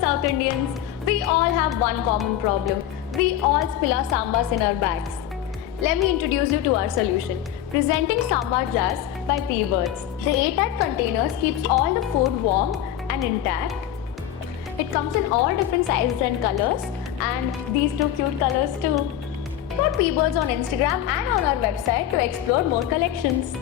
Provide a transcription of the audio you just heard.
South Indians, we all have one common problem. We all spill our sambas in our bags. Let me introduce you to our solution. Presenting sambar jars by P-Words. The airtight containers keeps all the food warm and intact. It comes in all different sizes and colors, and these two cute colors too. Put P-Birds on Instagram and on our website to explore more collections.